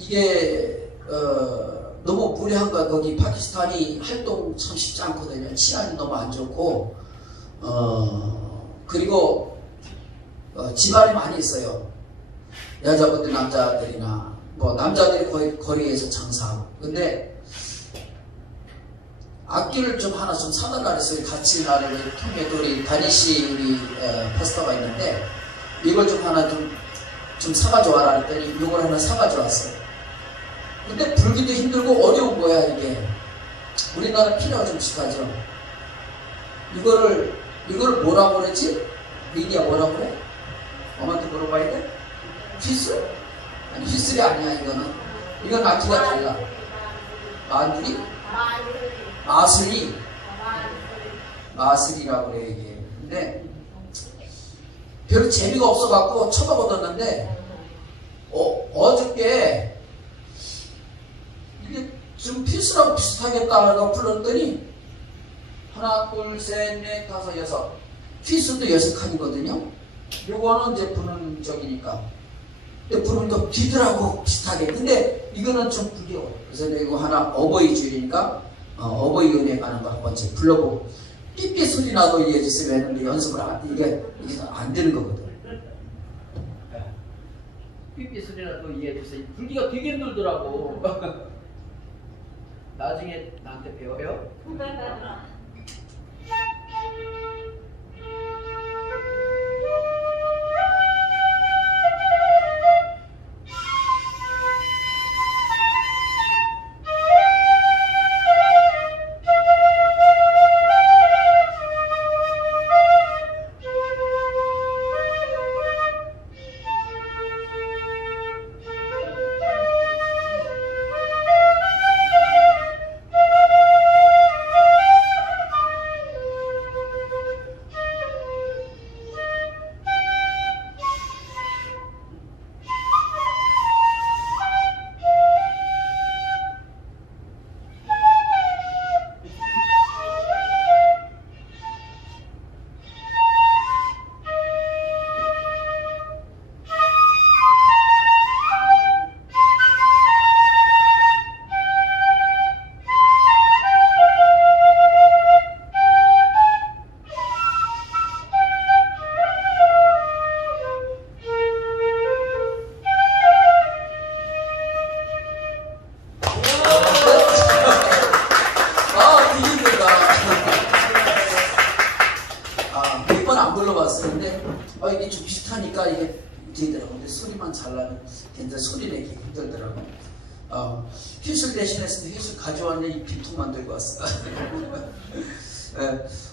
이게 너무 무리한 거야. 거기 파키스탄이 활동 참 쉽지 않거든요. 치안이 너무 안 좋고 그리고 집안이 많이 있어요. 여자분들 남자들이나 뭐 남자들이 거의 거리에서 장사하고. 근데 악기를 좀 하나 좀 사달라 그랬어요. 같이 나를 통해 우리 다니시 우리 파스터가 있는데 이걸 좀 하나 좀 사가져 와라 그랬더니 이걸 하나 사가져 왔어요. 근데 불기도 힘들고 어려운 거야 이게. 우리나라 피라가 좀 비슷하죠. 이거를 뭐라고 그러지? 리니야 뭐라고 그래? 엄마한테 물어봐야 돼? 휘슬? 아니 휘슬이 아니야 이거는. 이건 악기가 달라. 마누리? 마술이라고 그래 이게. 근데 별로 재미가 없어갖고 쳐다보았는데 어저께 이게 좀 피스랑 비슷하겠다 하고 불렀더니 하나 둘셋넷 다섯 여섯 피스도 6칸이거든요. 요거는 이제 부는 적이니까. 근데 부르면 또 비들하고 비슷하게. 근데 이거는 좀 불려. 그래서 이거 하나 어버이 주일이니까 어버이 은혜 가는 거 한번 불러보고 삐삐 소리 나도 이해해주세요 했는데 연습을 이게 안 되는 거거든. 삐삐 소리 나도 이해해주세요. 불기가 되게 힘들더라고. 나중에 나한테 배워요? 이게 좀 비슷하니까 이게 되더라고. 근데 소리만 잘 나면 근데 소리 내기 힘들더라고. 휘슬 대신했을 때 휘슬 가져왔는데 이 빈통만 들고 왔어.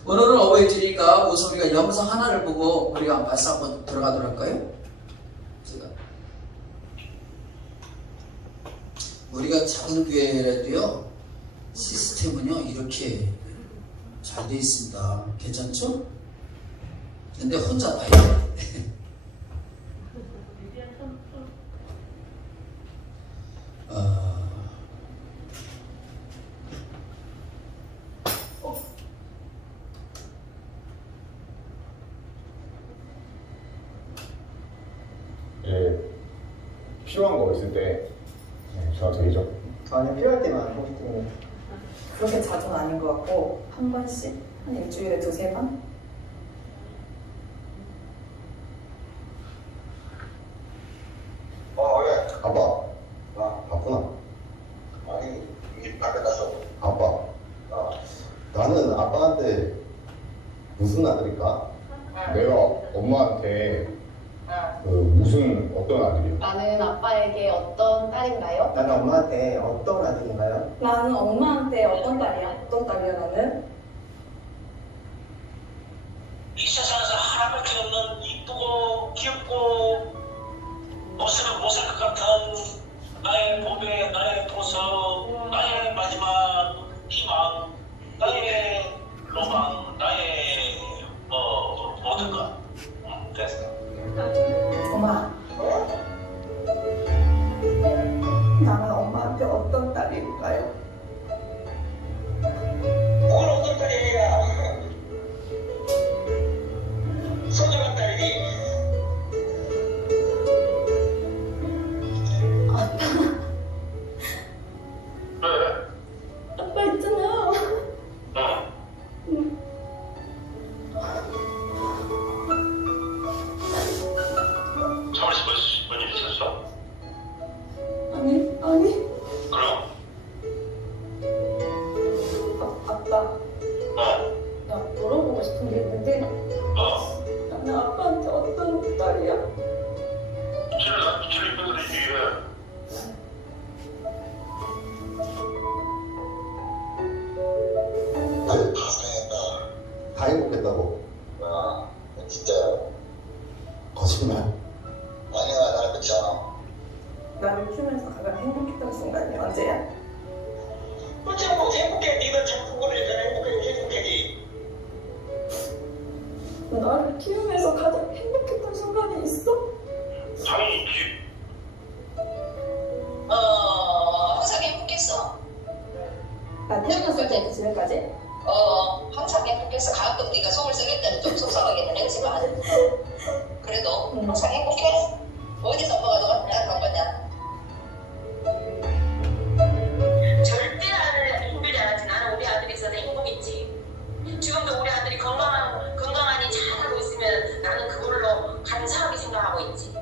오늘은 어버이주니까 우선 우리가 영상 하나를 보고 우리가 말씀 한번 들어가도록 할까요? 우리가 작은 교회라도요 시스템은요 이렇게 잘 돼 있습니다. 괜찮죠? 근데 혼자 다 해야 돼. 필요한 거 있을 때 저한테 얘기죠. 아니 필요할 때만 하고 싶고 그렇게 자주는 아닌 것 같고 한 번씩 한 일주일에 2-3번? 왜? 아빠, 나 바쁘나? 아니 이 밖에 가서 아빠, 나는 아빠한테 무슨 아들일까? 내가 엄마한테 무슨 어떤 아들이요? 나는 아빠에게 어떤 딸인가요? 나는 엄마한테 어떤 아들인가요? 나는 엄마한테 어떤 딸이야? 어떤 딸이야 나는? 이 세상에서 하나밖에 없는 이쁘고 귀엽고 못살 것 같은 나의 보배, 나의 보석, 나의 마지막 희망, 나의 로망, 나의 모든 것. 됐어. 엄마, 나는 엄마한테 어떤 딸일까요? 그걸 어떤 딸이야? 소중한 딸이니? 태어나서 가장 행복했던 순간이 언제야? 어째 뭐 행복해. 네가 자꾸 그러니까 행복해지. 나를 키우면서 가장 행복했던 순간이 있어? 당연히 있지. 항상 행복했어. 나 태어났을 때부터 지금까지? 항상 행복했어. 가끔 네가 속을 썩일 때는 좀 속상하게는 했지만 그래도 항상 행복해. 어디서 엄마가 너가 날 바꿨냐? 절대 나는 힘들지 않았지. 나는 우리 아들이 있어서 행복했지. 지금도 우리 아들이 건강하니 잘하고 있으면 나는 그걸로 감사하게 생각하고 있지.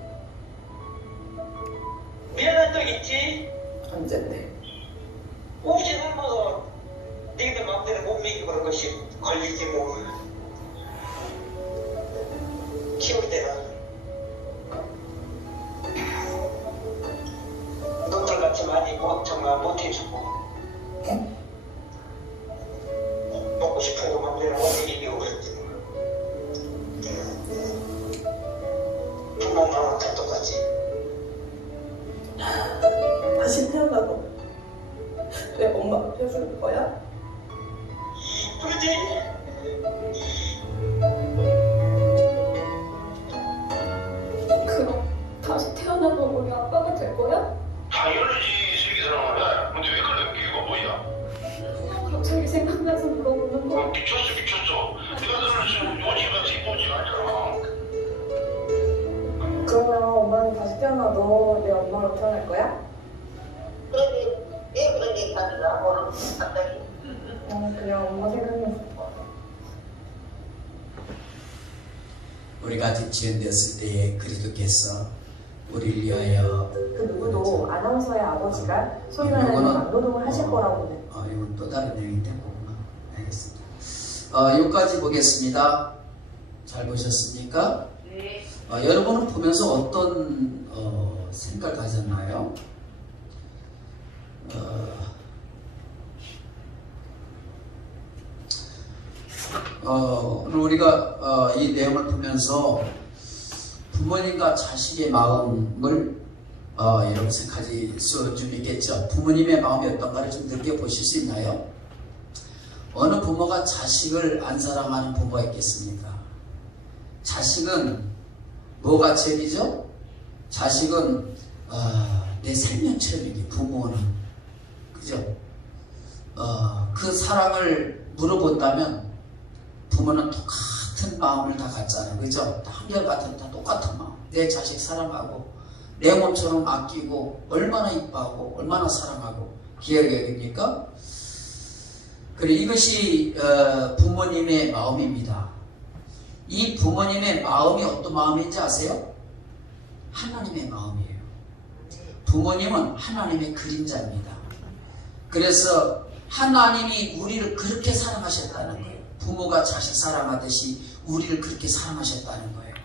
미안한 적 있지? 언젠데? 혹시 뭐 니들 마음대로 못 먹이고 그런 것이 걸리지 뭐. 키울 때는 놈들같이 많이 정말 못해주고 먹고 싶은 거 마음대로 못 먹이고 그랬지. 부모 마음은 다 똑같지. 다시 태어나도 내 엄마 해줄 거야? 그러지? 그럼 다시 태어나도 우리 아빠가 될 거야? 당연하지, 슬기사랑아. 근데 왜 그래? 이유가 뭐야? 그냥 갑자기 생각나서 물어보는 거. 미쳤어. 네가 너를 지금 요지가 뒷모지가 아니잖아. 그러면 엄마는 다시 태어나도 내 엄마로 태어날 거야? 왜 그런 얘기 하는 거야? 뭐 갑자기? 그냥 엄마 생각나서. 우리가 지연되었을 때에 그리스도께서 우리를 위하여 그 누구도 아나운서의 아버지가 소위 요거는- 말하는 막노동을 하실 거라고 는 이건 또 다른 내용인데 보구나. 알겠습니다. 여기까지 보겠습니다. 잘 보셨습니까? 네. 여러분은 보면서 어떤 생각을 가졌나요? 오늘 우리가 이 내용을 보면서 부모님과 자식의 마음을 여러분 생각할 수 좀 있겠죠. 부모님의 마음이 어떤가를 좀 느껴보실 수 있나요? 어느 부모가 자식을 안 사랑하는 부모가 있겠습니까? 자식은 뭐가 제일이죠? 자식은 내 생명체험이니 부모는 그죠? 그 사랑을 물어본다면 부모는 똑같은 마음을 다 갖잖아요. 그죠? 한결같은 다 똑같은 마음. 내 자식 사랑하고 내 몸처럼 아끼고 얼마나 이뻐하고 얼마나 사랑하고 귀하게 여깁니까? 그리고 이것이 부모님의 마음입니다. 이 부모님의 마음이 어떤 마음인지 아세요? 하나님의 마음이에요. 부모님은 하나님의 그림자입니다. 그래서 하나님이 우리를 그렇게 사랑하셨다는 거예요. 부모가 자식 사랑하듯이 우리를 그렇게 사랑하셨다는 거예요.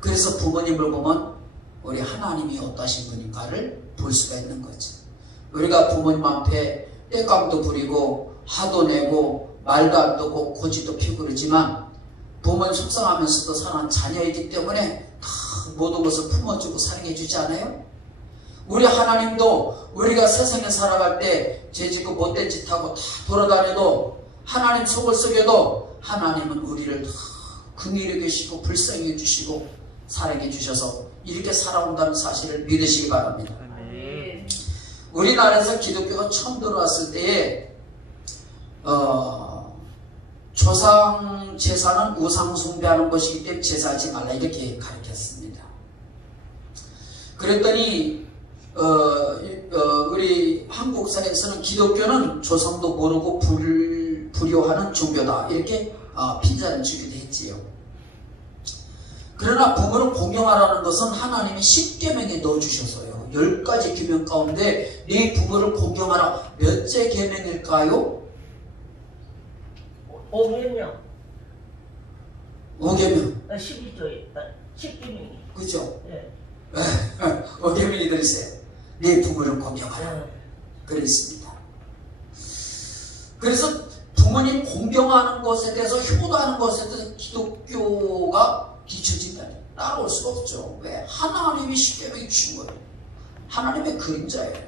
그래서 부모님을 보면 우리 하나님이 어떠신 분인가를 볼 수가 있는 거죠. 우리가 부모님 앞에 떼감도 부리고 화도 내고 말도 안 듣고 고집도 피우고 그러지만 부모는 속상하면서도 사랑하는 자녀이기 때문에 다 모든 것을 품어주고 사랑해주지 않아요? 우리 하나님도 우리가 세상에 살아갈 때 죄짓고 못된 짓 하고 다 돌아다녀도 하나님 속을 속여도 하나님은 우리를 다 긍휼히 여기시고 불쌍히 해주시고 사랑해 주셔서 이렇게 살아온다는 사실을 믿으시기 바랍니다. 우리나라에서 기독교가 처음 들어왔을 때에 조상 제사는 우상 숭배하는 것이기 때문에 제사하지 말라 이렇게 가르쳤습니다. 그랬더니 우리 한국사에서는 기독교는 조상도 모르고 불효하는 종교다 이렇게 핀잔을 주기도 했지요. 그러나 부모를 공경하라는 것은 하나님이 10계명에 넣어주셔서요. 10가지 계명 가운데 네 부모를 공경하라. 몇째 계명일까요? 5계명. 5계명. 12조에 10계명이. 그죠? 예. 5계명이 들으세요. 네 부모를 공경하라. 그랬습니다. 그래서 부모님 공경하는 것에 대해서 효도하는 것에 대해서 기독교가 뒤처진다. 따라올 수가 없죠. 왜? 하나님이 10계명이 주신 거예요. 하나님의 그림자예요.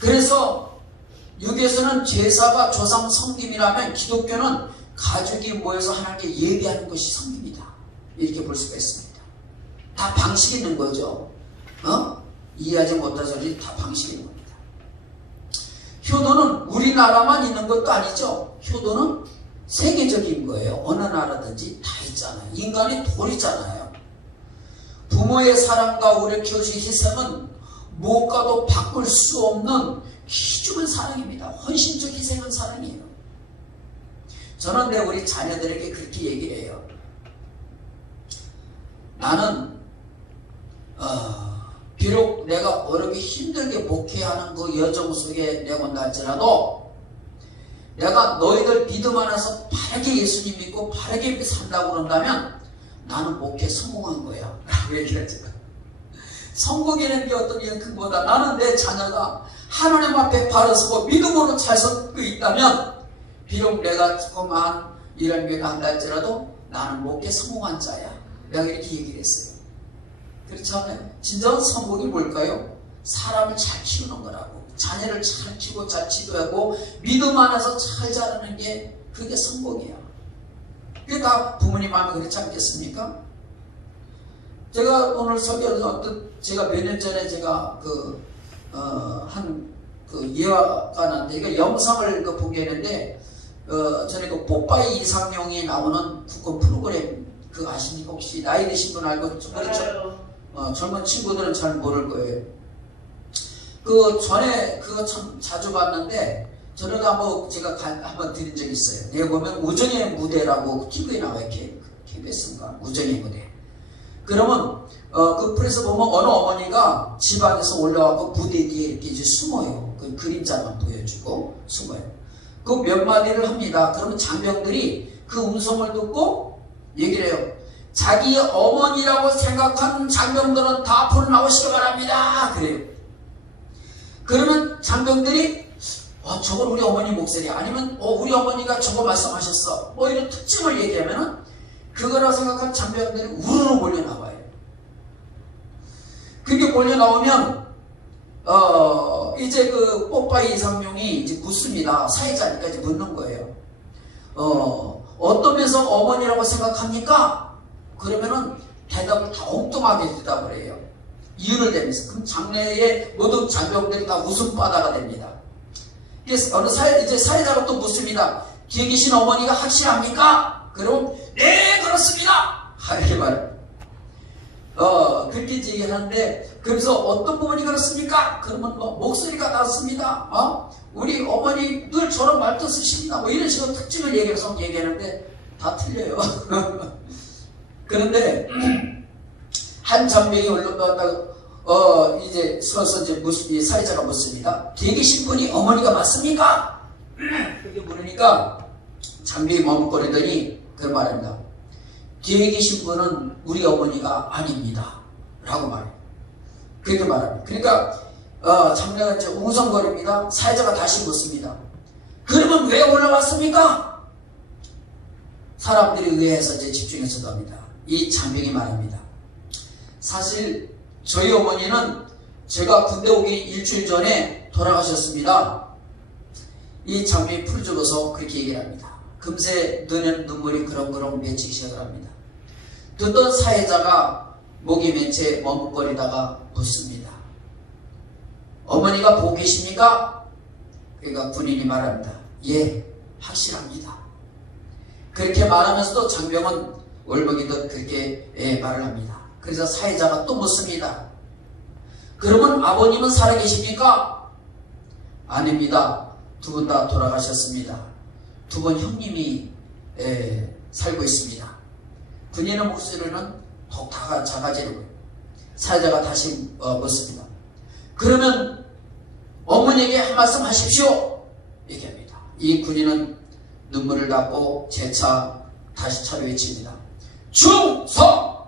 그래서 여기에서는 제사가 조상 섬김이라면 기독교는 가족이 모여서 하나님께 예배하는 것이 섬김이다. 이렇게 볼 수가 있습니다. 다 방식이 있는 거죠. 이해하지 못해서는 다 방식이 있는 겁니다. 효도는 우리나라만 있는 것도 아니죠. 효도는 세계적인 거예요. 어느 나라든지 다 있잖아요. 인간이 돌이잖아요. 부모의 사랑과 우리를 키워주신 희생은 무엇과도 바꿀 수 없는 기중한 사랑입니다. 헌신적 희생은 사랑이에요. 저는 내 우리 자녀들에게 그렇게 얘기를 해요. 나는 비록 내가 어렵게 힘들게 목회하는 그 여정 속에 내가 할지라도 내가 너희들 믿음 안에서 바르게 예수님 믿고 바르게 산다고 그런다면 나는 목회 성공한 거야 라고 얘기했죠. 성공이라는 게 어떤 것보다 나는 내 자녀가 하나님 앞에 바로 서고 믿음으로 잘 서고 있다면 비록 내가 조그마한 이런 일을 한다 할지라도 나는 목회 성공한 자야. 내가 이렇게 얘기를 했어요. 그렇지 않아요? 진정한 성공이 뭘까요? 사람을 잘 키우는 거라고. 자녀를 잘 키우고 잘 지도하고 믿음 안에서 잘 자라는 게 그게 성공이야. 그게 다 부모님 마음이 그렇지 않겠습니까? 제가 오늘 설교를 제가 몇 년 전에 제가 예화가 났는데 이거 영상을 보게 했는데 전에 그 뽀빠이 이상용이 나오는 국어 프로그램 그거 아십니까? 혹시 나이 드신 분 알고 젊은 친구들은 잘 모를 거예요. 그 전에 그거 참 자주 봤는데 저는 한번 제가 한번 드린 적이 있어요. 내가 보면 우정의 무대라고 TV에 나와요. KBS인가 우정의 무대. 그러면 그 프레스 보면 어느 어머니가 집안에서 올라와서 무대 뒤에 이렇게 이제 숨어요. 그 그림자만 보여주고 숨어요. 그 몇 마디를 합니다. 그러면 장병들이 그 음성을 듣고 얘기를 해요. 자기 어머니라고 생각하는 장병들은 다 앞으로 나오시기 바랍니다. 그래요. 그러면 장병들이 저건 우리 어머니 목소리 아니면 우리 어머니가 저거 말씀하셨어 뭐 이런 특징을 얘기하면은 그거라고 생각한 장병들이 우르르 몰려 나와요. 그렇게 몰려 나오면 이제 그 뽀빠이 이상용이 이제 묻습니다. 사회자니까 이제 묻는 거예요. 어떤 면에서 어머니라고 생각합니까? 그러면은 대답을 다 엉뚱하게 대답을 해요. 이유를 대면서. 그럼 장래의 모든 장병들이 다 웃음바다가 됩니다. 그래서 어느 이제 사회자가 또 묻습니다. 뒤에 계신 어머니가 확실합니까? 그럼 네 그렇습니다. 이렇게 말해요. 그렇게 얘기를 하는데 그래서 어떤 부분이 그렇습니까? 그러면 목소리가 낮습니다. 우리 어머니 늘 저런 말도 쓰십니다. 뭐 이런 식으로 특징을 얘기해서 얘기하는데 다 틀려요. 그런데 한 장병이 올라갔다가 이제 서서 이제 사회자가 묻습니다. 뒤에 계신 분이 어머니가 맞습니까? 그렇게 물으니까 장병이 머뭇거리더니 그런 말합니다. 뒤에 계신 분은 우리 어머니가 아닙니다. 라고 말해요. 그렇게 말합니다. 그러니까 장례가 이제 웅성거립니다. 사회자가 다시 묻습니다. 그러면 왜 올라왔습니까? 사람들이 의해서 이제 집중해서 합니다. 이 장병이 말합니다. 사실 저희 어머니는 제가 군대 오기 일주일 전에 돌아가셨습니다. 이 장병이 풀죽어서 그렇게 얘기를 합니다. 금세 너는 눈물이 그렁그렁 맺히기 시작을 합니다. 듣던 사회자가 목이 맨 채 머뭇거리다가 묻습니다. 어머니가 보고 계십니까? 그러니까 군인이 말합니다. 예, 확실합니다. 그렇게 말하면서도 장병은 월먹이듯 그렇게 말을 합니다. 그래서 사회자가 또 묻습니다. 그러면 아버님은 살아계십니까? 아닙니다. 두 분 다 돌아가셨습니다. 두 분 형님이 살고 있습니다. 군인의 목소리는 더욱 작아지는 거예요. 사회자가 다시 묻습니다. 그러면 어머니에게 한 말씀 하십시오. 얘기합니다. 이 군인은 눈물을 닦고 재차 다시 차려 외칩니다. 충성!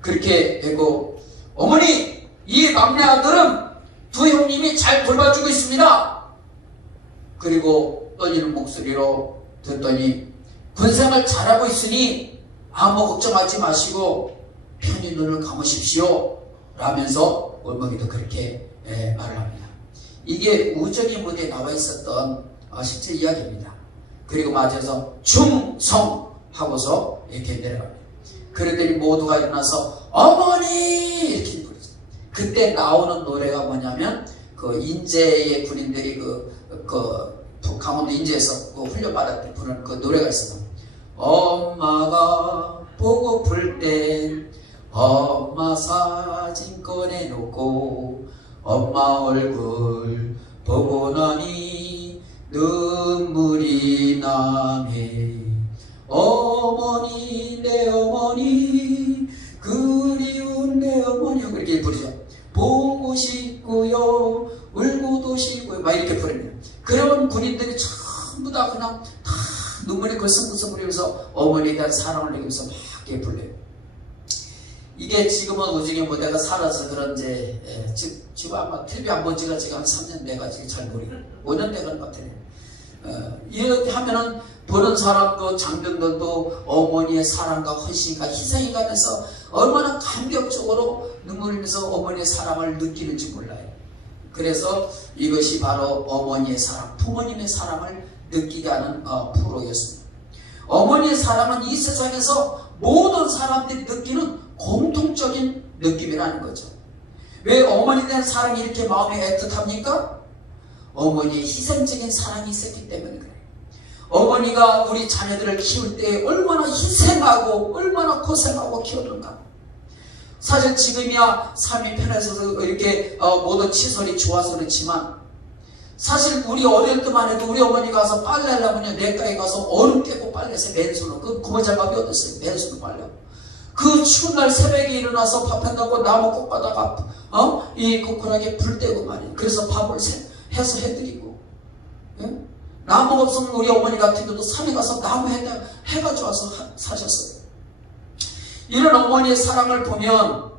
그렇게 되고 어머니 이 막내 아들은 두 형님이 잘 돌봐주고 있습니다. 그리고 떨리는 목소리로 듣더니 군생활 잘하고 있으니 아무 걱정하지 마시고 편히 눈을 감으십시오 라면서 올먹이도 그렇게 말을 합니다. 이게 우정의 무대에 나와 있었던 실제 이야기입니다. 그리고 맞아서 충성하고서 이렇게 내려갑니다. 그랬더니 모두가 일어나서 어머니 이렇게 부르죠. 그때 나오는 노래가 뭐냐면 그 인제의 군인들이 강원도 인제에서 그 훈련받을 때 부르는 그 노래가 있어요. 엄마가 보고플 땐 엄마 사진 꺼내놓고 엄마 얼굴 보고 나니 눈물이 나네. 어머니 내 어머니 그리운 내 어머니 그렇게 부르죠. 보고 싶고요 울고도 싶고요 막 이렇게 부릅니다. 그러면 군인들이 전부 다 그냥 다 눈물이 글썽글썽 흘리면서 어머니에 대한 사랑을 느끼면서 막 이렇게 불러요. 이게 지금은 우정의 무대가 살아서 그런지 지금 아마 TV 안 본 지가 지금 한 3년 돼가지고 잘 모르고 5년 돼가는 것 같아요. 이렇게 하면은 보는 사람도 장병들도 어머니의 사랑과 헌신과 희생이 가면서 얼마나 감격적으로 눈물 흘리면서 어머니의 사랑을 느끼는지 몰라요. 그래서 이것이 바로 어머니의 사랑, 부모님의 사랑을 느끼게 하는 프로였습니다. 어머니의 사랑은 이 세상에서 모든 사람들이 느끼는 공통적인 느낌이라는 거죠. 왜 어머니에 대한 사랑이 이렇게 마음에 애틋합니까? 어머니의 희생적인 사랑이 있었기 때문에 그래요. 어머니가 우리 자녀들을 키울 때 얼마나 희생하고 얼마나 고생하고 키웠는가. 사실 지금이야 삶이 편해서 이렇게 모든 시설이 좋아서 그렇지만 사실 우리 어릴 때만 해도 우리 어머니가 가서 빨래 하려면 내과에 가서 얼음 깨고 빨래해서 맨손으로 그 구멍장갑이 어땠어요? 맨손으로 빨래. 그 추운 날 새벽에 일어나서 밥 한다고 나무 꼭 가다가 이 코코나게 불 떼고 말이에요. 그래서 밥을 해서 해드리고 예? 나무 없으면 우리 어머니 같은 경우도 산에 가서 나무 해가지고 와서 사셨어요. 이런 어머니의 사랑을 보면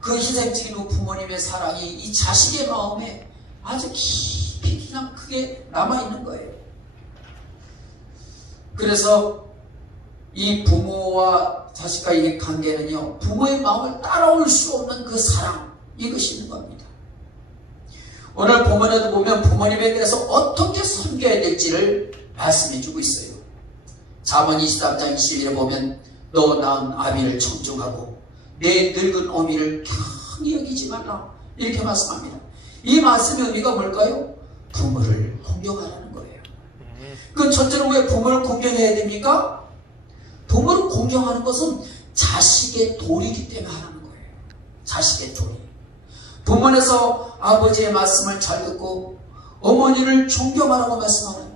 그 희생적인 부모님의 사랑이 이 자식의 마음에 아주 깊이 그냥 크게 남아있는 거예요. 그래서 이 부모와 자식과의 관계는요, 부모의 마음을 따라올 수 없는 그 사랑, 이것이 있는 겁니다. 오늘 본문에도 보면 부모님에 대해서 어떻게 섬겨야 될지를 말씀해주고 있어요. 잠언 23장 21에 보면 너 낳은 아비를 존중하고 내 늙은 어미를 편히 여기지 말라 이렇게 말씀합니다. 이 말씀의 의미가 뭘까요? 부모를 공경하라는 거예요. 그 첫째로 왜 부모를 공경해야 됩니까? 부모를 공경하는 것은 자식의 도리이기 때문에 하는 거예요. 자식의 도리. 본문에서 아버지의 말씀을 잘 듣고 어머니를 존경하라고 말씀하는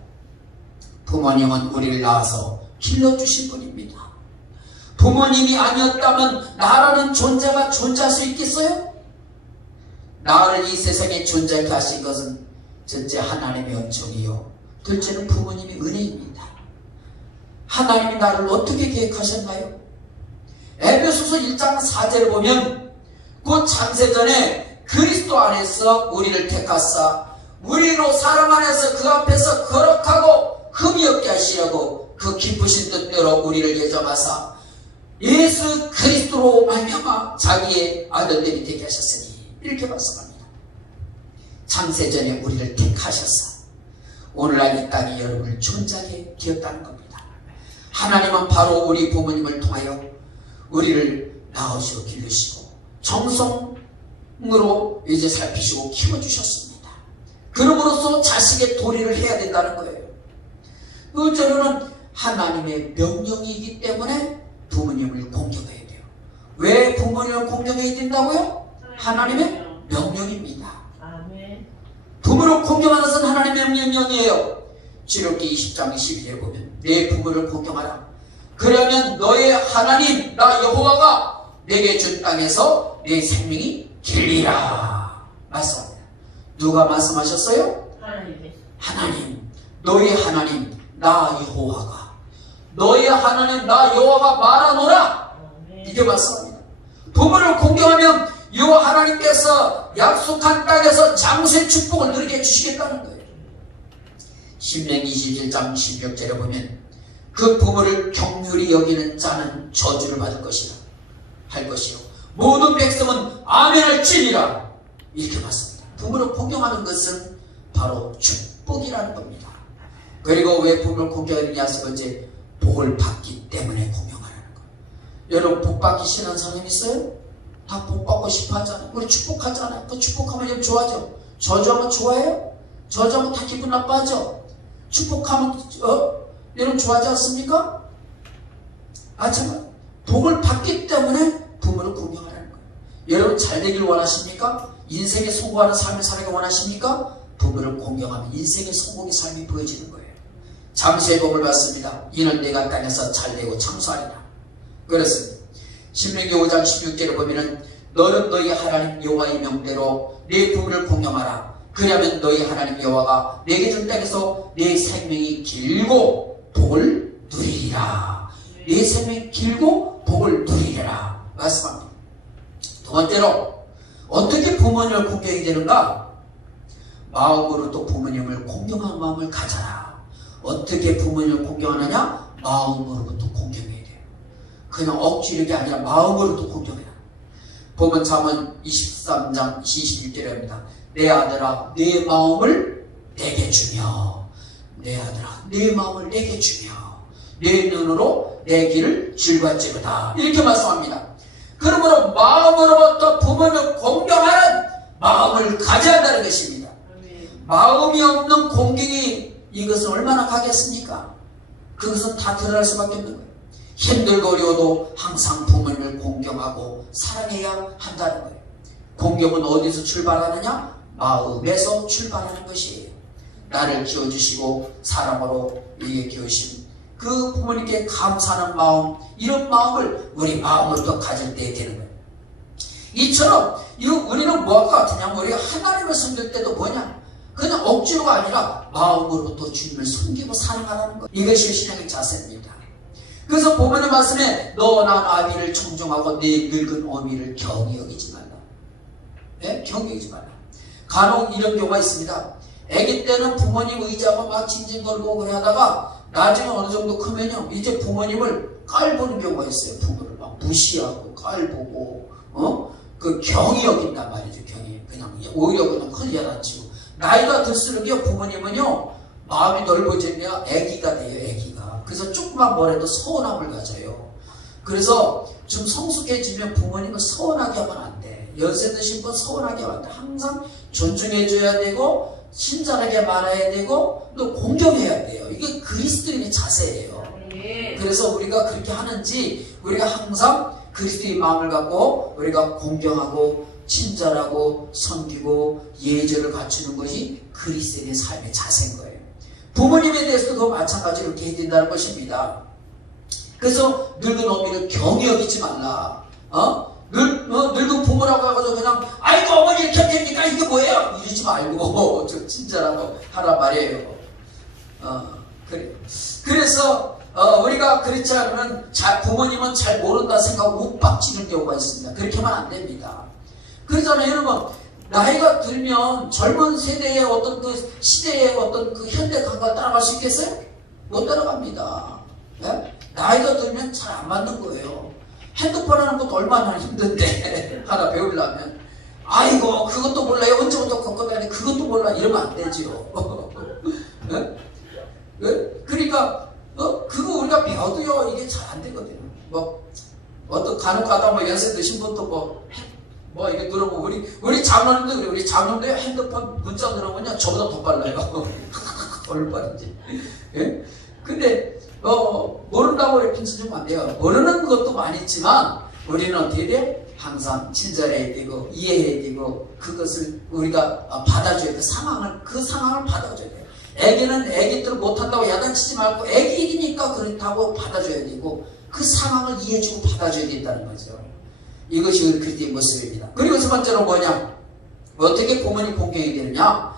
부모님은 우리를 낳아서 길러주신 분입니다. 부모님이 아니었다면 나라는 존재가 존재할 수 있겠어요? 나를 이 세상에 존재하게 하신 것은 첫째 하나님의 은총이요, 둘째는 부모님의 은혜입니다. 하나님이 나를 어떻게 계획하셨나요? 에베소서 1장 4절을 보면 그 창세전에 그리스도 안에서 우리를 택하사 우리로 사랑 안에서 그 앞에서 거룩하고 흠이 없게 하시려고 그 기쁘신 뜻대로 우리를 예정하사 예수 그리스도로 말미암아 자기의 아들들이 되게 하셨으니 이렇게 말씀합니다. 창세전에 우리를 택하셨사 오늘날 이 땅에 여러분을 존재하게 되었다는 겁니다. 하나님은 바로 우리 부모님을 통하여 우리를 낳으시고 기르시고 정성으로 이제 살피시고 키워주셨습니다. 그럼으로써 자식의 도리를 해야 된다는 거예요. 둘째로는 하나님의 명령이기 때문에 부모님을 공경해야 돼요. 왜 부모님을 공경해야 된다고요? 하나님의 명령입니다. 부모를 공경하는 것은 하나님의 명령이에요. 출애굽기 20장 12절에 보면 내 부모를 공경하라. 그러면 너의 하나님 나 여호와가 내게 준 땅에서 내 생명이 길리라 말씀합니다. 누가 말씀하셨어요? 하나님. 너의 하나님 나 여호와가, 너의 하나님 나 여호와가 말하노라 이게 말씀합니다. 부모를 공경하면 여호와 하나님께서 약속한 땅에서 장수의 축복을 누리게 해주시겠다는 거예요. 신명기 27장 16절에 보면 그 부모를 긍휼히 여기는 자는 저주를 받을 것이라 할 것이요 모든 백성은 아멘할지니라. 이렇게 말씀합니다. 부모를 공경하는 것은 바로 축복이라는 겁니다. 그리고 왜 부모를 공경하느냐? 세 번째, 복을 받기 때문에 공경하라는 거예요. 여러분 복 받기 싫어하는 사람 있어요? 다 복 받고 싶어 하잖아요. 우리 축복하잖아요. 그 축복하면 여러분 좋아하죠? 저주하면 좋아해요? 저주하면 다 기분 나빠하죠? 축복하면 여러분 좋아하지 않습니까? 참 복을 받기 때문에 부모를 공경하라는 거예요. 여러분 잘 되길 원하십니까? 인생에 성공하는 삶을 살기 원하십니까? 부모를 공경하면 인생의 성공의 삶이 보여지는 거예요. 잠시의 복을 받습니다. 이는 내가 땅에서 잘되고 장수하리라. 그렇습니다. 신명기 5장 16절에 보면은 너는 너희 하나님 여호와의 명대로 내 부모를 공경하라. 그러면 너희 하나님 여호와가 내게 준 땅에서 내 생명이 길고 복을 누리리라. 내 생명이 길고 복을 누리리라 말씀합니다. 두 번째로 어떻게 부모님을 공경이 되는가? 마음으로 또 부모님을 공경하는 마음을 가져라. 어떻게 부모님을 공경하느냐? 마음으로부터 공경해야 돼요. 그냥 억지력이 아니라 마음으로부터 공경해라. 보면 잠언 23장 21절에 합니다. 내 아들아 내 마음을 내게 주며, 내 아들아 내 마음을 내게 주며 내 눈으로 내 길을 즐거워지로다. 이렇게 말씀합니다. 그러므로 마음으로부터 부모를 공경하는 마음을 가져야 한다는 것입니다. 마음이 없는 공경이 이것은 얼마나 가겠습니까? 그것은 다 드러날 수밖에 없는 거예요. 힘들고 어려워도 항상 부모님을 공경하고 사랑해야 한다는 거예요. 공경은 어디서 출발하느냐? 마음에서 출발하는 것이에요. 나를 키워주시고 사랑으로 이게 키우신 그 부모님께 감사하는 마음, 이런 마음을 우리 마음으로부터 가질 때 되는 거예요. 이처럼 우리는 뭐가 같으냐? 우리가 하나님을 섬길 때도 뭐냐? 그냥 억지로가 아니라 마음으로부터 주님을 섬기고 사랑하라는 것. 이것이 신앙의 자세입니다. 그래서 보면의 말씀에 너 난 아비를 청종하고 내 늙은 어미를 경히 여기지 말라. 네? 경히 여기지 말라. 간혹 이런 경우가 있습니다. 아기 때는 부모님 의지하고 막 징징거리고 그래 하다가 나중에 어느 정도 크면요 이제 부모님을 깔보는 경우가 있어요. 부모를 막 무시하고 깔보고 그 경히 여긴단 말이죠. 경히 그냥 오히려 그냥 큰일 야단치고. 나이가 들수록요 부모님은요 마음이 넓어지면 아기가 돼요. 아기가. 그래서 조금만 뭐래도 서운함을 가져요. 그래서 좀 성숙해지면 부모님을 서운하게 하면 안 돼. 연세 드신 분 서운하게 하면 안 돼. 항상 존중해줘야 되고 친절하게 말해야 되고 또 공경해야 돼요. 이게 그리스도인의 자세예요. 그래서 우리가 그렇게 하는지 우리가 항상 그리스도의 마음을 갖고 우리가 공경하고 친절하고 섬기고 예절을 갖추는 것이 그리스도인의 삶의 자세인 거예요. 부모님에 대해서도 그 마찬가지로 이렇게 해야 된다는 것입니다. 그래서 늙은 어미를 경히 여기지 말라. 늙은 부모라고 해가지고 그냥 아이고 어머니 이렇게 됩니까? 이게 뭐예요? 이러지 말고 좀 친절하고 하란 말이에요. 그래. 그래서 우리가 그렇지 않으면 부모님은 잘 모른다 생각하고 욱박지는 경우가 있습니다. 그렇게 하면 안 됩니다. 그러잖아요. 여러분 나이가 들면 젊은 세대의 어떤 그 시대의 어떤 그 현대 감각을 따라갈 수 있겠어요? 못 따라갑니다. 네? 나이가 들면 잘 안 맞는 거예요. 핸드폰 하는 것도 얼마나 힘든데 하나 배우려면 아이고 그것도 몰라요. 언제부터 겪고 다니 그것도 몰라 이러면 안 되죠. 네? 네? 그러니까 그거 우리가 배워도요 이게 잘 안 되거든요. 어떤 간혹 가다 연세 드신 분도 이게 들어보면 우리 장로님도 그래요. 우리 장로님도 핸드폰 문자 들어보면 저보다 더 빨라요. 얼른 빠른지. 예? 근데 모른다고 이렇게 핑수주면 안 돼요. 모르는 것도 많이 있지만 우리는 어떻게 돼? 항상 친절해야 되고 이해해야 되고 그것을 우리가 받아줘야 돼. 그 상황을 받아줘야 돼요. 애기는 애기들 못한다고 야단치지 말고 애기이니까 그렇다고 받아줘야 되고 그 상황을 이해해주고 받아줘야 된다는 거죠. 이것이 우리 그리스도의 모습입니다. 그리고 세 번째로 뭐냐? 어떻게 부모님 공경이 되느냐?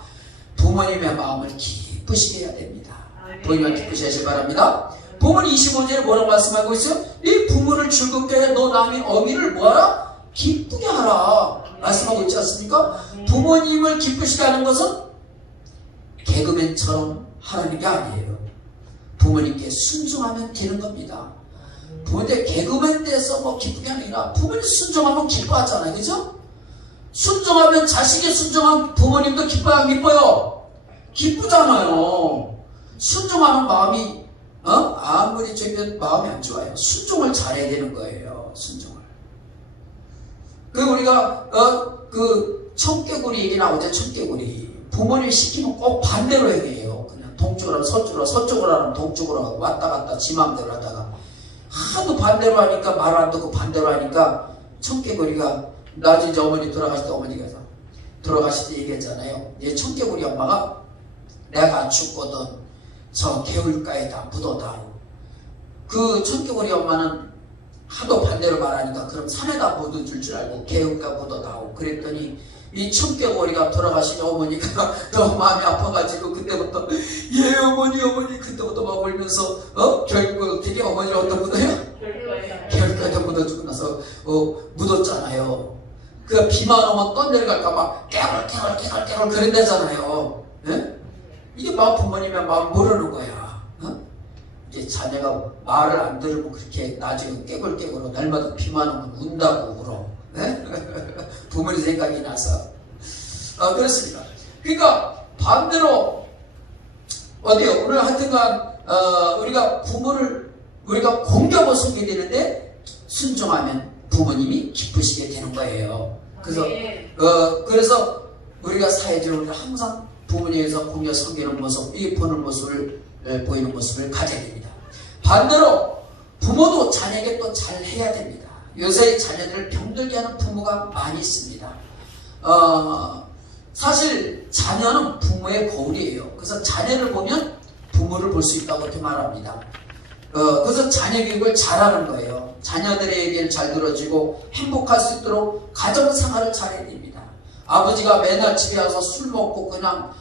부모님의 마음을 기쁘시게 해야 됩니다. 부모님을 기쁘시게 하시기 바랍니다. 부모님 25절에 뭐라고 말씀하고 있어요? 이 부모를 즐겁게 해 너 남의 어미를 뭐하라? 기쁘게 하라 말씀하고 있지 않습니까? 부모님을 기쁘시게 하는 것은 개그맨처럼 하라는 게 아니에요. 부모님께 순종하면 되는 겁니다. 부모님 개그맨 돼서 뭐 기쁘게 아니라 부모님 순종하면 기뻐하잖아요. 그죠? 순종하면 자식이 순종한 부모님도 기뻐요, 안 기뻐요? 기쁘잖아요. 순종하는 마음이 아무리 저기 마음이 안 좋아요. 순종을 잘해야 되는 거예요. 순종을. 그 우리가 그 청개구리 얘기 나오죠. 청개구리. 부모님 시키면 꼭 반대로 해야 돼요. 그냥 동쪽으로 서쪽으로, 서쪽으로 하면 동쪽으로 하고 왔다 갔다 지 마음대로 하다가 하도 반대로 하니까 말 안 듣고 반대로 하니까 청개구리가 나중에 이제 어머니 돌아가실 때 어머니가 돌아가실 때 얘기했잖아요. 얘 청개구리 엄마가 내가 죽거든 저 개울가에다 묻어다. 그 청개구리 엄마는 하도 반대로 말하니까 그럼 산에다 묻어줄 줄 알고 개울가 묻어다오. 그랬더니 이 청개구리가 돌아가신 어머니가 너무 마음이 아파가지고 그때부터 예 어머니 그때부터 막 울면서 결국 어떻게 어머니를 어디다 묻어요? 개울가에다 묻어주고 나서 묻었잖아요. 그 비만 오면 떠내려갈까봐 깨굴 그런다잖아요. 예? 이게 막 부모님의 마음 모르는 거야. 이제 자녀가 말을 안 들으면 그렇게 나중에 깨굴 날마다 비만 오면 운다고 울어. 네? 부모님 생각이 나서. 그렇습니다. 그러니까 반대로 어디요? 오늘 하여튼간 우리가 부모를 우리가 공경을 섬기게 되는데 순종하면 부모님이 기쁘시게 되는 거예요. 그래서 그래서 우리가 사회적으로 항상 부모님에서 공경 섬기는 모습, 이 보는 모습을 보이는 모습을 가져야 됩니다. 반대로 부모도 자녀에게 또 잘해야 됩니다. 요새 자녀들을 병들게 하는 부모가 많이 있습니다. 사실 자녀는 부모의 거울이에요. 그래서 자녀를 보면 부모를 볼 수 있다고 이렇게 말합니다. 그래서 자녀 교육을 잘하는 거예요. 자녀들의 얘기를 잘 들어주고 행복할 수 있도록 가정생활을 잘해야 됩니다. 아버지가 맨날 집에 와서 술 먹고 그냥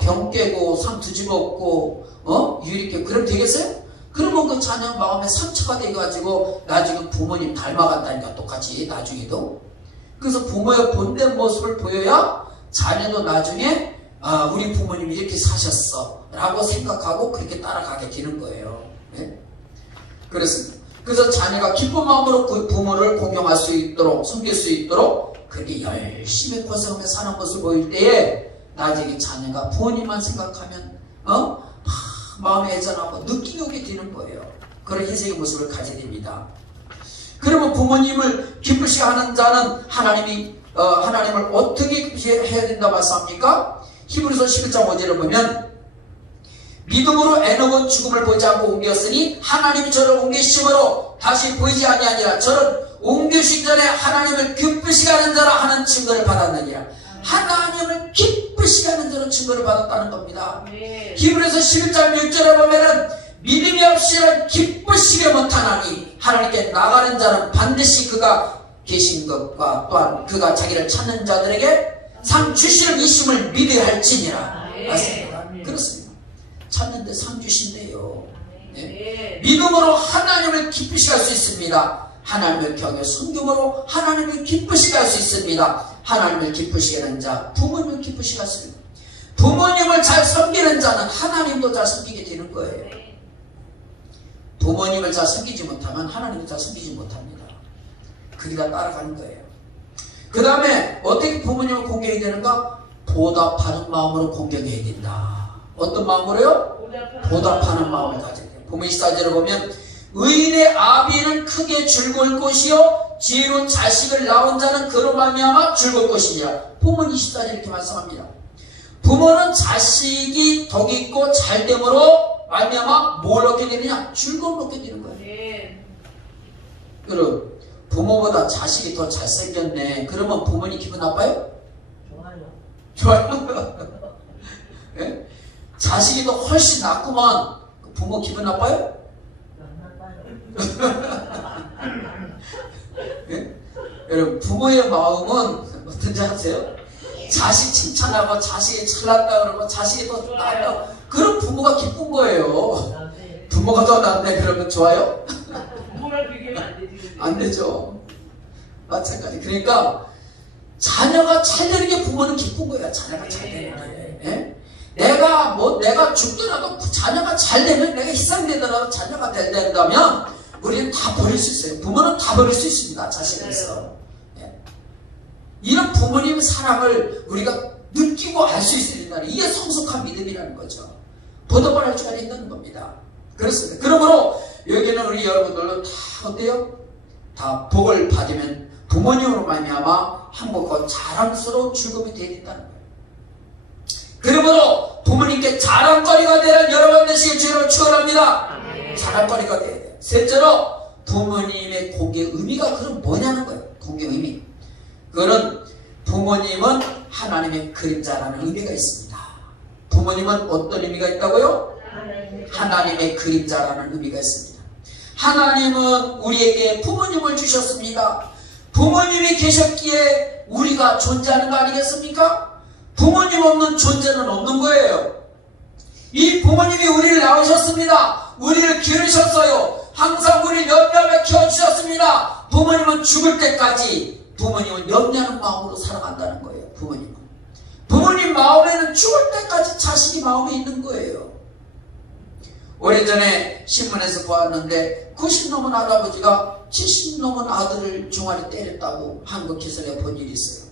병 깨고 상 뒤집어엎고 유리 깨고 그러면 되겠어요? 그러면 그 자녀 마음에 상처가 돼가지고 나중에 부모님 닮아간다니까 똑같이 나중에도. 그래서 부모의 본된 모습을 보여야 자녀도 나중에 우리 부모님이 이렇게 사셨어 라고 생각하고 그렇게 따라가게 되는 거예요. 네? 그렇습니다. 그래서 자녀가 기쁜 마음으로 그 부모를 공경할 수 있도록 섬길 수 있도록 그렇게 열심히 고생하며 사는 것을 보일 때에 나중에 자녀가 부모님만 생각하면 마음에 애잔하고 느끼게 오게 되는 거예요. 그런 희생의 모습을 가져야 됩니다. 그러면 부모님을 기쁘시게 하는 자는 하나님을 어떻게 기쁘시게 해야 된다 말씀합니까? 히브리서 11장 5절을 보면 믿음으로 에녹은 죽음을 보지 않고 옮겼으니 하나님이 저를 옮기심으로 다시 보이지 아니하니라. 저는 옮기시기 전에 하나님을 기쁘시게 하는 자라 하는 증거를 받았느니라. 하나님을 기쁘시게 하는 자로 증거를 받았다는 겁니다. 히브리서 11장 6절에 보면은 믿음이 없이는 기쁘시게 못하나니 하나님께 나가는 자는 반드시 그가 계신 것과 또한 그가 자기를 찾는 자들에게 상 주시는 이심을 믿어야 할지니라. 맞습니다. 그렇습니다. 찾는데 상 주신대요. 네? 믿음으로 하나님을 기쁘시게 할 수 있습니다. 하나님을 경외 순종으로 하나님을 기쁘시게 할 수 있습니다. 하나님을 기쁘시게 하는 자, 부모님을 기쁘시게 할 수 있습니다. 부모님을 잘 섬기는 자는 하나님도 잘 섬기게 되는 거예요. 부모님을 잘 섬기지 못하면 하나님을 잘 섬기지 못합니다. 그리가 따라가는 거예요. 그 다음에 어떻게 부모님을 공경해야 되는가? 보답하는 마음으로 공경해야 된다. 어떤 마음으로요? 보답하는 마음을 가져야 돼요. 부모 24절을 보면 의인의 아비는 크게 즐거울 것이요 지혜로운 자식을 낳은 자는 그로 말미암아 즐거울 것이니라. 부모는 24절 이렇게 말씀합니다. 부모는 자식이 덕 있고 잘됨으로 말미암아 뭘 얻게 되느냐? 즐거움을 얻게 되는 거예요. 그럼 부모보다 자식이 더 잘생겼네. 그러면 부모님 기분 나빠요? 좋아요. 네? 자식이 더 훨씬 낫구만. 부모 기분 나빠요? 네? 여러분 부모의 마음은 어떤지 아세요? 자식 칭찬하고 자식이 잘났다 그러고 자식이 더 낫다 그런 부모가 기쁜 거예요. 부모가 더 낫네 그러면 좋아요? 부모를 비교하면 안 되지. 안 되죠. 마찬가지. 그러니까 자녀가 잘 되는 게 부모는 기쁜 거야. 자녀가 잘 되는 게. 예? 내가 죽더라도 자녀가 잘 되면 내가 희생되더라도 자녀가 된다면 우리는 다 버릴 수 있어요. 부모는 다 버릴 수 있습니다. 자신에서. 예. 이런 부모님의 사랑을 우리가 느끼고 알 수 있으니까 이게 성숙한 믿음이라는 거죠. 보답할 줄 있는 겁니다. 그렇습니다. 그러므로 여기는 우리 여러분들도 다 어때요? 다 복을 받으면 부모님으로 말미암아 행복하고 자랑스러운 즐거움이 되야 된다는 거예요. 그러므로 부모님께 자랑거리가 되는 여러분 되시길 주로 축원합니다. 자랑거리가 돼야 돼요. 셋째로 부모님의 공개의 의미가 그럼 뭐냐는 거예요. 공개의 의미. 그거는 부모님은 하나님의 그림자라는 의미가 있습니다. 부모님은 어떤 의미가 있다고요? 하나님의 그림자라는 의미가 있습니다. 하나님은 우리에게 부모님을 주셨습니다. 부모님이 계셨기에 우리가 존재하는 거 아니겠습니까? 부모님 없는 존재는 없는 거예요. 이 부모님이 우리를 낳으셨습니다. 우리를 기르셨어요. 항상 우리를 연명하며 키워주셨습니다. 부모님은 죽을 때까지 부모님은 염려하는 마음으로 살아간다는 거예요. 부모님 마음에는 죽을 때까지 자식이 마음에 있는 거예요. 오래전에 신문에서 보았는데 90 넘은 할아버지가 70 넘은 아들을 종아리 때렸다고 한국 기사에 본 일이 있어요.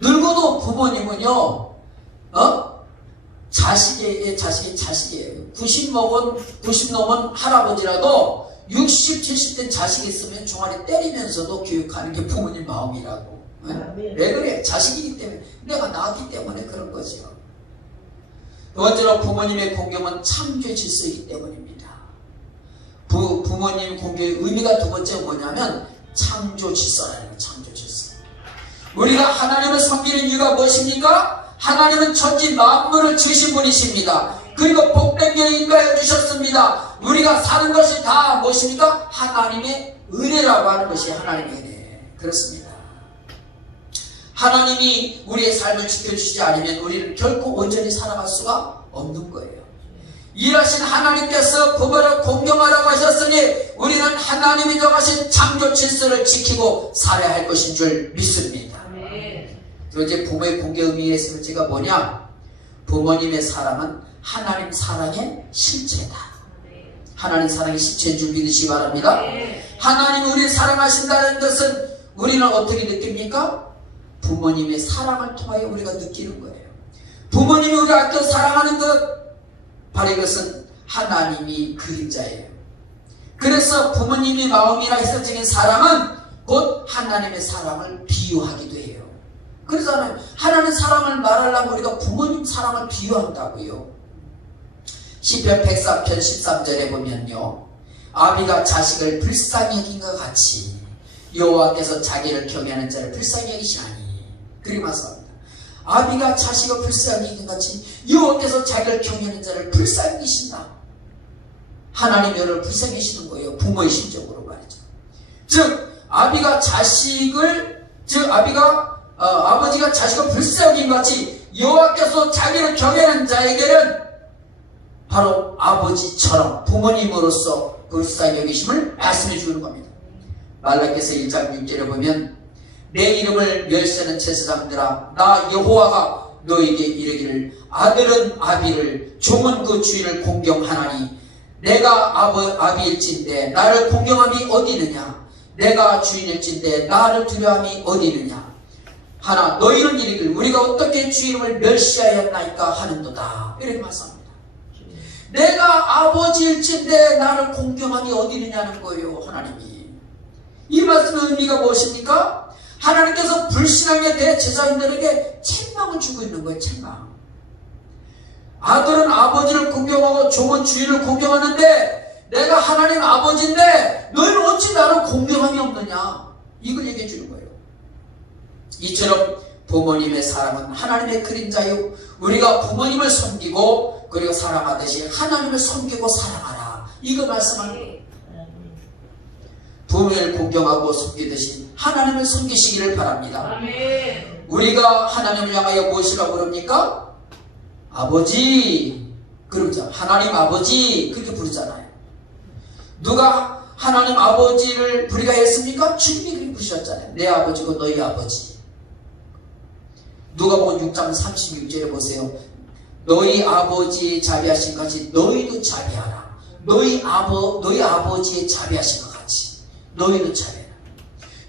늙어도 부모님은요, 자식이 자식이에요. 90 넘은 할아버지라도 60, 70대 자식이 있으면 종아리 때리면서도 교육하는 게 부모님 마음이라고. 왜 그래? 자식이기 때문에. 내가 낳았기 때문에 그런 거죠. 두 번째로 부모님의 공경은 창조의 질서이기 때문입니다. 부모님 공경의 의미가 두 번째 뭐냐면 창조 질서라는 거예요. 창조 질서. 우리가 하나님을 섬기는 이유가 무엇입니까? 하나님은 천지 만물을 지으신 분이십니다. 그리고 복된 길을 인도하여 주셨습니다. 우리가 사는 것이 다 무엇입니까? 하나님의 은혜라고 하는 것이 하나님의 은혜. 그렇습니다. 하나님이 우리의 삶을 지켜주시지 않으면 우리는 결코 온전히 살아갈 수가 없는 거예요. 일하신 하나님께서 부모를 공경하라고 하셨으니 우리는 하나님이 정하신 창조 질서를 지키고 살아야 할 것인 줄 믿습니다. 또 이제 부모의 공경 의미에서 제가 뭐냐? 부모님의 사랑은 하나님 사랑의 실체다. 하나님 사랑의 실체인 줄 믿으시기 바랍니다. 하나님이 우리를 사랑하신다는 것은 우리는 어떻게 느낍니까? 부모님의 사랑을 통하여 우리가 느끼는 거예요. 부모님이 우리를 아껴 사랑하는 것, 바로 이것은 하나님이 그림자예요. 그래서 부모님의 마음이라 해서 지닌 사랑은 곧 하나님의 사랑을 비유하기도 해요. 그래서 하나님 사랑을 말하려면 우리가 부모님 사랑을 비유한다고요. 시편 104편 13절에 보면요, 아비가 자식을 불쌍히 여긴 것 같이 여호와께서 자기를 경외하는 자를 불쌍히 여기시나니. 그리고 말씀합니다. 아비가 자식을 불쌍히 여긴 것 같이 여호와께서 자기를 경외하는 자를 불쌍히 여기신다. 하나님이 여러분을 불쌍히 여기시는 거예요. 부모의 심정으로 말이죠. 즉 아비가 아버지가 자식을 불쌍히 여긴 것 같이 여호와께서 자기를 경외하는 자에게는 바로 아버지처럼 부모님으로서 불쌍히 여기심을 말씀해 주는 겁니다. 말라기서 1장 6절에 보면 내 이름을 멸시하는 제사장들아 나 여호와가 너에게 이르기를 아들은 아비를 종은 그 주인을 공경하나니 내가 아비일진데 나를 공경함이 어디 있느냐 내가 주인일진데 나를 두려움이 어디 있느냐 하나 너희는 이르기를 우리가 어떻게 주 이름을 멸시하였나이까 하는도다. 이렇게 말씀합니다. 내가 아버지일진데 나를 공경함이 어디 있느냐는 거예요. 하나님이. 이 말씀의 의미가 무엇입니까? 하나님께서 불신앙에 대해 제자인들에게 책망을 주고 있는 거예요. 책망. 아들은 아버지를 공경하고 종은 주인을 공경하는데 내가 하나님 아버지인데 너희는 어찌 나를 공경함이 없느냐. 이걸 얘기해 주는 거예요. 이처럼 부모님의 사랑은 하나님의 그림자요. 우리가 부모님을 섬기고 그리고 사랑하듯이 하나님을 섬기고 사랑하라. 이거 말씀하는 거예요. 부모를 공경하고 섬기듯이 하나님을 섬기시기를 바랍니다. 우리가 하나님을 향하여 무엇이라고 부릅니까? 아버지. 그러죠. 하나님 아버지. 그렇게 부르잖아요. 누가 하나님 아버지를 부르게 했습니까? 주님이 그렇게 부르셨잖아요. 내 아버지고 너희 아버지. 누가복음 6장 36절에 보세요. 너희 아버지 자비하신 같이 너희도 자비하라. 너희 아버지의 자비하신 것 같이 너희도 자비해라.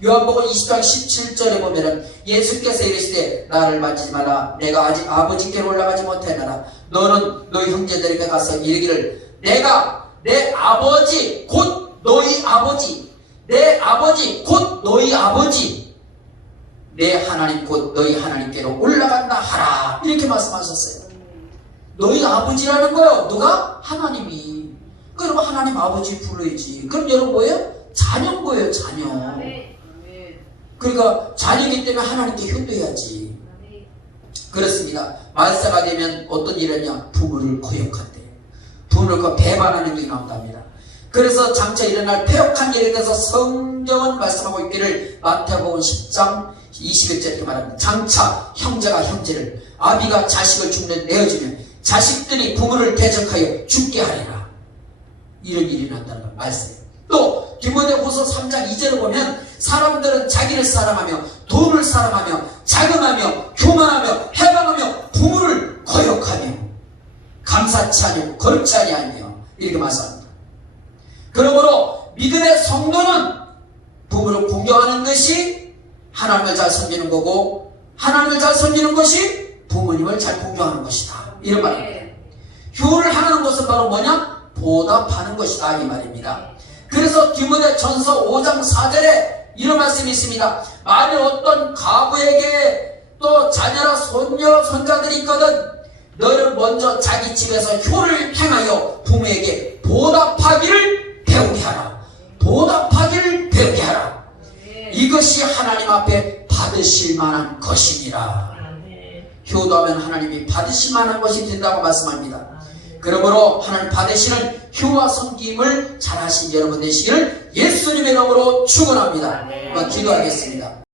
요한복음 20장 17절에 보면은 예수께서 이르시되 나를 만지지 말라. 내가 아직 아버지께로 올라가지 못했나라. 너는 너희 형제들에게 가서 이르기를 내가 내 아버지 곧 너희 아버지, 내 아버지 곧 너희 아버지, 내 하나님 곧 너희 하나님께로 올라간다 하라. 이렇게 말씀하셨어요. 너희 아버지라는 거요. 누가? 하나님이. 그럼 하나님 아버지 불러야지. 그럼 여러분 뭐예요? 자녀인 거예요. 자녀. 그러니까 자녀이기 때문에 하나님께 효도해야지. 그렇습니다. 말세가 되면 어떤 일이 하냐? 부모를 거역한대. 부모를 배반하는 일이 나온답니다. 그래서 장차 일어날 패역한 일에 대해서 성경은 말씀하고 있기를 마태복음 10장 21절 이렇게 말합니다. 장차 형제가 형제를, 아비가 자식을 죽는 내어주면 자식들이 부모를 대적하여 죽게 하리라. 이런 일이 난다는 걸 말씀해요. 또 디모데후서 3장 2절을 보면 사람들은 자기를 사랑하며 돈을 사랑하며 자긍하며 교만하며 해방하며 부모를 거역하며 감사치 아니하고 거룩치 아니하며 이렇게 말씀합니다. 그러므로 믿음의 성도는 부모를 공경하는 것이 하나님을 잘 섬기는 거고, 하나님을 잘 섬기는 것이 부모님을 잘 공경하는 것이다. 이런 말입니다. 효를 하는 것은 바로 뭐냐? 보답하는 것이다. 이 말입니다. 그래서 디모데전서 5장 4절에 이런 말씀이 있습니다. 만일 어떤 가부에게 또 자녀나 손녀, 손자들이 있거든 너는 먼저 자기 집에서 효를 행하여 부모에게 보답하기를 배우게 하라. 보답하기를 배우게 하라. 이것이 하나님 앞에 받으실 만한 것이니라. 효도하면 하나님이 받으실 만한 것이 된다고 말씀합니다. 그러므로 하나님 받으시는 효와 섬김을 잘하신 여러분 되시기를 예수님의 이름으로 축원합니다. 기도하겠습니다.